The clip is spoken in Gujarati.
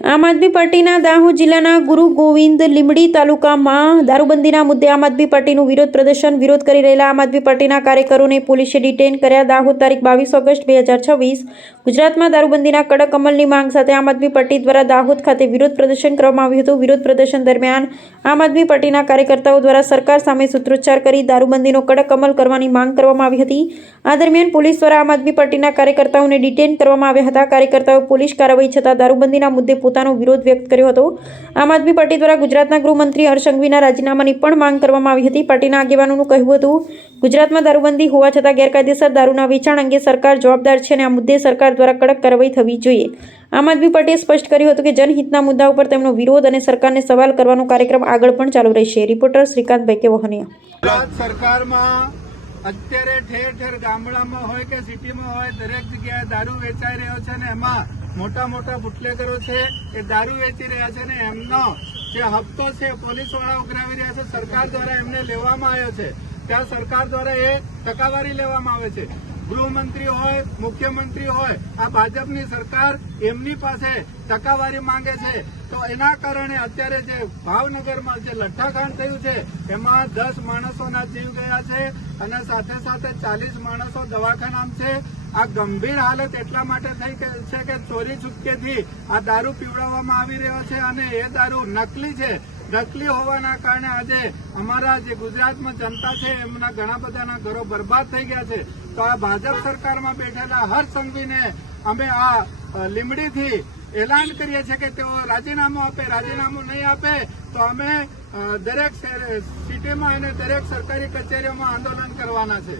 આમ આદમી પાર્ટીના દાહોદ જિલ્લાના ગુરુ ગોવિંદ લીંબડી તાલુકામાં દારૂબંધીના મુદ્દે આમ આદમી પાર્ટીનું વિરોધ કરી રહેલા આમ આદમી પાર્ટીના કાર્યકરોને પોલીસે ડિટેન કર્યા। દાહોદ તારીખ 22 ઓગસ્ટ 2026 ગુજરાતમાં દારૂબંધીના કડક અમલની માંગ સાથે આમ આદમી પાર્ટી દ્વારા દાહોદ ખાતે વિરોધ પ્રદર્શન કરવામાં આવ્યું હતું। વિરોધ પ્રદર્શન દરમિયાન આમ આદમી પાર્ટીના કાર્યકર્તાઓ દ્વારા સરકાર સામે સૂત્રોચ્ચાર કરી દારૂબંધીનો કડક અમલ કરવાની માંગ કરવામાં આવી હતી। આ દરમિયાન પોલીસ દ્વારા આમ આદમી પાર્ટીના કાર્યકર્તાઓને ડિટેન કરવામાં આવ્યા હતા। કાર્યકર્તાઓ પોલીસ કાર્યવાહી છતાં દારૂબંધીના મુદ્દે પોતાનો વિરોધ વ્યક્ત કર્યો હતો। આમ આદમી પાર્ટી દ્વારા ગુજરાતના ગૃહમંત્રી હર્ષ સંઘવીના રાજીનામાની પણ માંગ કરવામાં આવી હતી। પાર્ટીના આગેવાનોનું કહેવું હતું, ગુજરાતમાં દારૂબંધી હોવા છતાં ગેરકાયદેસર દારૂના વેચાણ અંગે સરકાર જવાબદાર છે અને આ મુદ્દે સરકાર દ્વારા કડક કાર્યવાહી થવી જોઈએ। આમ આદમી પાર્ટીએ સ્પષ્ટ કર્યું હતું કે જનહિતના મુદ્દા ઉપર તેમનો વિરોધ અને સરકારને સવાલ કરવાનો કાર્યક્રમ આગળ પણ ચાલુ રહેશે। રિપોર્ટર શ્રીકાંતભાઈ કેવહનિયા। સરકારમાં અત્યારે ઠેર ઠેર ગામડામાં હોય કે સિટીમાં હોય દરેક જગ્યાએ દારૂ વેચાઈ રહ્યો છે ને એમાં મોટા મોટા બુટલેગરો છે એ દારૂ વેચી રહ્યા છે ને એમનો જે હપ્તો છે પોલીસ વાળા ઉઘરાવી રહ્યા છે, સરકાર દ્વારા એમને લેવામાં આવ્યો છે। ત્યાં સરકાર દ્વારા એ ટકાવારી લેવામાં આવે છે। ગૃહમંત્રી હોય, મુખ્યમંત્રી હોય, આ ભાજપની સરકાર એમની પાસે ટકાવારી માંગે છે। તો એના કારણે અત્યારે જે ભાવનગરમાં જે લઠ્ઠાકાંડ થયું છે એમાં 10 માણસોના જીવ ગયા છે અને સાથે સાથે 40 માણસો દવાખાનામાં છે। આ ગંભીર હાલત એટલા માટે થઈ છે કે ચોરી છુપકેથી આ દારૂ પીવડાવવામાં આવી રહ્યો છે અને એ દારૂ નકલી છે। નકલી હોવાના કારણે આજે અમારા જે ગુજરાતમાં જનતા છે એમના ઘણા બધાના ઘરો બરબાદ થઈ ગયા છે। તો આ ભાજપ સરકારમાં બેઠેલા હર્ષ સંઘવીને અમે આ લીંબડીથી એલાન કરીએ છીએ કે તેઓ રાજીનામું આપે। રાજીનામું નહીં આપે તો અમે દરેક સિટીમાં અને દરેક સરકારી કચેરીઓમાં આંદોલન કરવાના છે।